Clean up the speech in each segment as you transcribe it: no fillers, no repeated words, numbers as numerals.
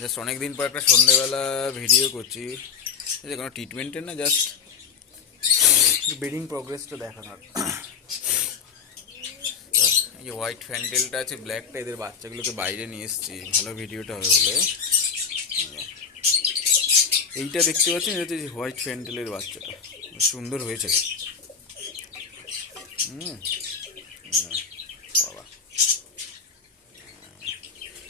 Just অনেকদিন পর একটা সন্ধ্যেবেলা ভিডিও করছি, এই যে কোনো ট্রিটমেন্টের না, জাস্ট ব্রিডিং প্রোগ্রেসটা দেখানোর। এই যে হোয়াইট ফ্যান্টেলটা আছে, ব্ল্যাকটা, এদের বাচ্চাগুলোকে বাইরে নিয়ে এসেছি ভালো ভিডিওটা হবে বলে। এইটা দেখতে পাচ্ছেন, এটা হচ্ছে হোয়াইট ফ্যান্টেলের বাচ্চাটা, সুন্দর হয়েছে। বাবা,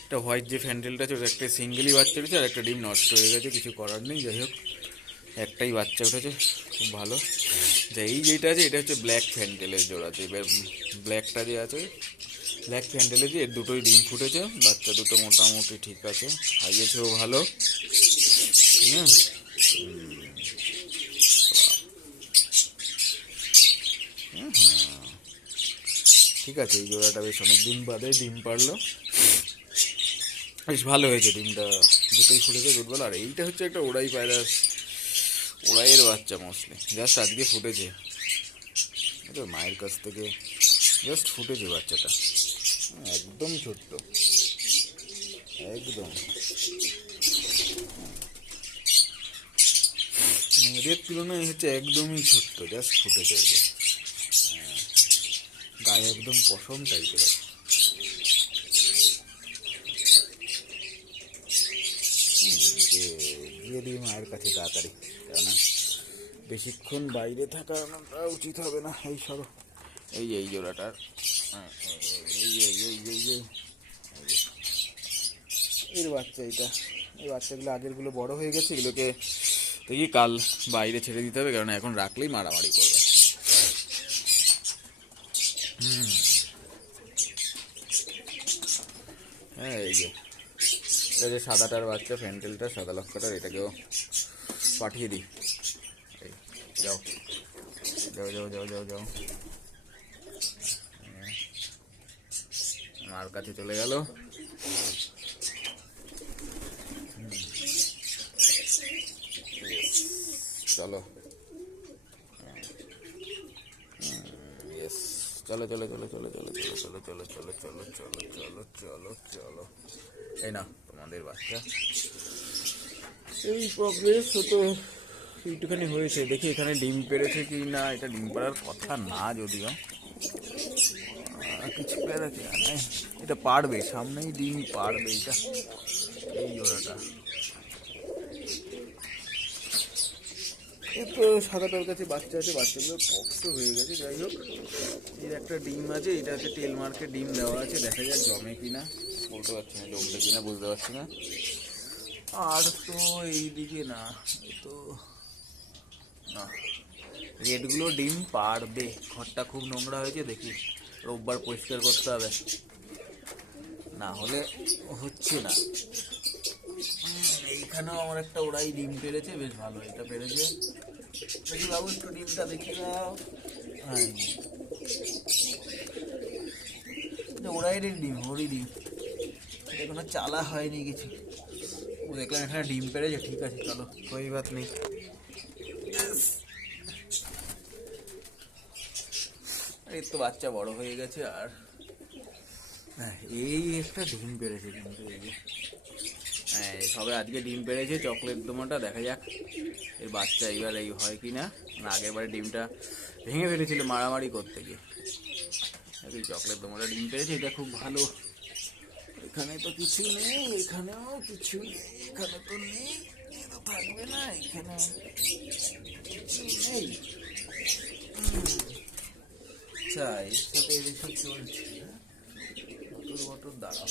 এটা হোয়াইট যে ফ্যান্টেলটা আছে, ওটা একটা সিঙ্গেলই বাচ্চা উঠেছে, আর একটা ডিম নষ্ট হয়ে গেছে, কিছু করার নেই। যাই হোক, একটাই বাচ্চা উঠেছে, খুব ভালো। যা এই যেটা আছে, এটা হচ্ছে ব্ল্যাক ফ্যান্টেলের জোড়া আছে। এবার ব্ল্যাকটা যে আছে, ব্ল্যাক ফ্যান্টেলের যে, এর দুটোই ডিম ফুটেছে, বাচ্চা দুটো মোটামুটি ঠিক আছে, খাইয়েছেও ভালো। হ্যাঁ, হ্যাঁ, ঠিক আছে। এই জোড়াটা বেশ অনেক দিন বাদে ডিম পারলো, বেশ ভালো হয়েছে ডিমটা, দুটোই ফুটেছে দুধবেলা। আর এইটা হচ্ছে একটা ওড়াই পায়রা, ওড়াইয়ের বাচ্চা মোস্টলি, জাস্ট আজকে ফুটেছে, এটা মায়ের কাছ থেকে জাস্ট ফুটেছে বাচ্চাটা, একদম ছোট্ট, একদম এদের তুলনায় হচ্ছে একদমই ছোট্ট, জাস্ট ফুটেছে। গায়ে একদম পশম টাইপের আছে। দিয়ে দিই মায়ের কাছে তাড়াতাড়ি, কেননা বেশিক্ষণ বাইরে থাকা উচিত হবে না। এই সব এই জোড়াটার, এই এই এই এই এই এর বাচ্চা, এই বাচ্চাগুলো আগেরগুলো বড় হয়ে গেছে, এগুলোকে দেখি কাল বাইরে ছেড়ে দিতে হবে, কারণ এখন রাখলেই মারামারি করবে। হ্যাঁ, এই যে এটা যে সাদাটার বাচ্চা, ফ্যান্টেলটা, সাদা লক্ষাটার, এটাকেও পাঠিয়ে দিই। এই যাও যাও যাও যাও যাও যাও, মার কাছে চলে গেল। চলো, ইয়েস, চলো চলো চলো চলো চলো চলো চলো চলো চলো চলো চলো চলো চলো চলো, এই না তোমাদের বাচ্চা। এই প্রোগ্রেস হতো একটুখানি হয়েছে, দেখি এখানে ডিম পেড়েছে কি না। এটা ডিম পাড়ার কথা না, যদিও কিছু পেড়েছে, এটা পারবে, সামনেই ডিম পারবে এটা। এই জোড়াটা একটু সাদাটার কাছে বাচ্চা আছে, বাচ্চাগুলো পক্স হয়ে গেছে। যাই হোক, এর একটা ডিম আছে, এটা হচ্ছে টেল মার্কে ডিম দেওয়া আছে, দেখা যাক জমে কিনা, বলতে পারছি না, জমবে কিনা বুঝতে পারছি না। আর তো এইদিকে না, তো না, রেডগুলো ডিম পারবে। ঘরটা খুব নোংরা হয়েছে, দেখি রোববার পরিষ্কার করতে হবে, না হলে হচ্ছে না। এইখানেও আমার একটা ওরাই ডিম পেরেছে, বেশ ভালো, এটা পেরেছে। দেখি বাবু, একটু ডিমটা দেখি দাও। হ্যাঁ, এটা ওরাইয়ের ডিম, হরি ডিম, এটা কোনো চালা হয়নি কিছু। ও দেখলাম এখানে ডিম পেরেছে, ঠিক আছে, চলো, কোই বাত নেই। এর তো বাচ্চা বড় হয়ে গেছে। আর হ্যাঁ, এই একটা ডিম পেরেছে, কিন্তু এই যে হ্যাঁ, সবে আজকে ডিম পেরেছে চকলেট দোমাটা, দেখা যাক এর বাচ্চা এইবার এই হয় কি না। আগের বারে ডিমটা ভেঙে ফেলেছিল মারামারি করতে গিয়ে। এই চকলেট দোমাটা ডিম পেরেছে, এটা খুব ভালো। এখানে তো কিছু নেই, এখানেও কিছু নেই, এখানে তো নেই, তো থাকবে না, এখানে নেই। আচ্ছা, এর সাথে এসব চলছে, বটর বটর দাঁড়াও।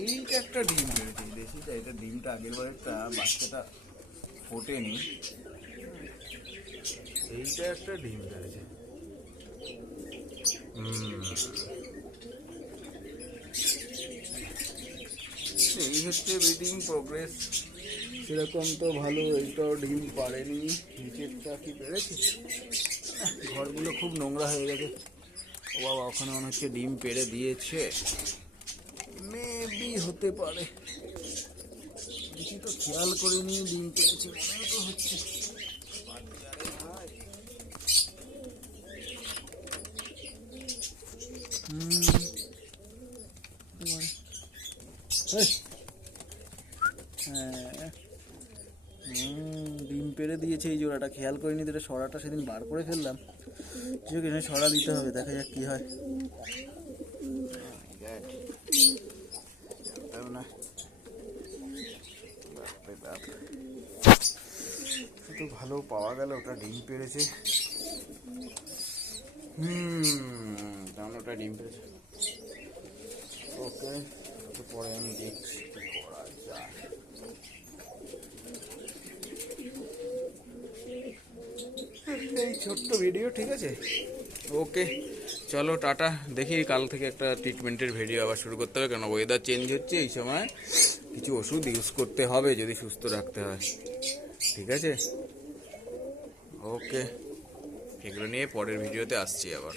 এইটা একটা ডিম পেরেছে দেশিটা, এটা ডিমটা আগের বারেরটা বাচ্চাটা ফোটেনি, এইটা একটা ডিম পেরেছে। এই হচ্ছে ব্রিডিং প্রোগ্রেস, সেরকম তো ভালো। এইটাও ডিম পারেনি, নিচেরটা কি পেরেছে। ঘরগুলো খুব নোংরা হয়ে গেছে। ও বাবা, ওখানে মনে হচ্ছে ডিম পেড়ে দিয়েছে, মেবি হতে পারে, বেশি তো খেয়াল করিনি, ডিম পেড়েছে মনে তো হচ্ছে। হ্যাঁ, ডিম পেড়ে দিয়েছে এই জোড়াটা, খেয়াল করিনি তো, এটা সরাটা সেদিন বার করে ফেললাম। ঠিক আছে, সরা দিতে হবে, দেখা যাক কি হয়। না তো ভালো পাওয়া গেল, ওটা ডিম পেড়েছে। তাহলে ওটা ডিম পেড়েছে। ওকে, পরে আমি দেখছি কি করা যায়। এই ছোট্ট ভিডিও, ঠিক আছে, ওকে চলো টাটা। দেখি কাল থেকে একটা ট্রিটমেন্টের ভিডিও আবার শুরু করতে হবে, কেন ওয়েদার চেঞ্জ হচ্ছে, এই সময় কিছু ওষুধ ইউজ করতে হবে যদি সুস্থ রাখতে হয়। ঠিক আছে, ওকে, এগুলো নিয়ে পরের ভিডিওতে আসছি আবার।